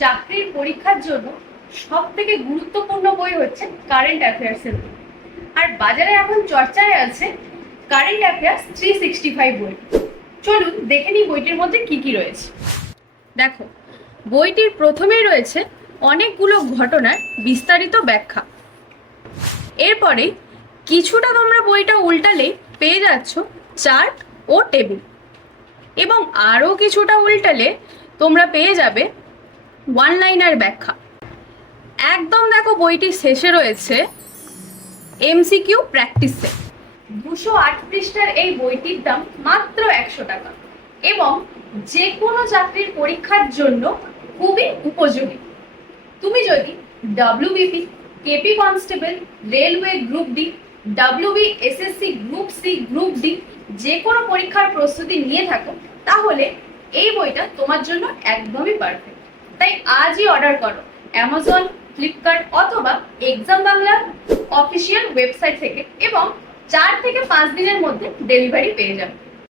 চাকরির পরীক্ষার জন্য সব থেকে গুরুত্বপূর্ণ বই হচ্ছে কারেন্ট অ্যাফেয়ার্সের বই। আর বাজারে এখন চর্চায় আছে current affairs three sixty five বই। চলুন দেখে নিই বইটির মধ্যে কি কি রয়েছে। দেখো, বইটির প্রথমেই রয়েছে অনেকগুলো ঘটনার বিস্তারিত ব্যাখ্যা। এরপরে কিছুটা তোমরা বইটা উল্টালেই পেয়ে যাচ্ছ চার্ট ও টেবিল। এবং আরও কিছুটা উল্টালে তোমরা পেয়ে যাবে ওয়ান লাইনার ব্যাখ্যা। একদম দেখো বইটির শেষে রয়েছে এমসিকিউ প্র্যাকটিস দুশো আট পৃষ্ঠার এই বইটির দাম মাত্র একশো টাকা এবং যে কোনো চাকরির পরীক্ষার জন্য খুবই উপযোগী। তুমি যদি WBP KP constable railway group D WB SSC group C group D যে কোনো পরীক্ষার প্রস্তুতি নিয়ে থাকো, তাহলে এই বইটা তোমার জন্য একদমই পারফেক্ট তাই আজই অর্ডার করো। অ্যামাজন ফ্লিপকার্ট অথবা এক্সাম বাংলা অফিসিয়াল ওয়েবসাইট থেকে এবং চার থেকে পাঁচ দিনের মধ্যে ডেলিভারি পেয়ে যাবে।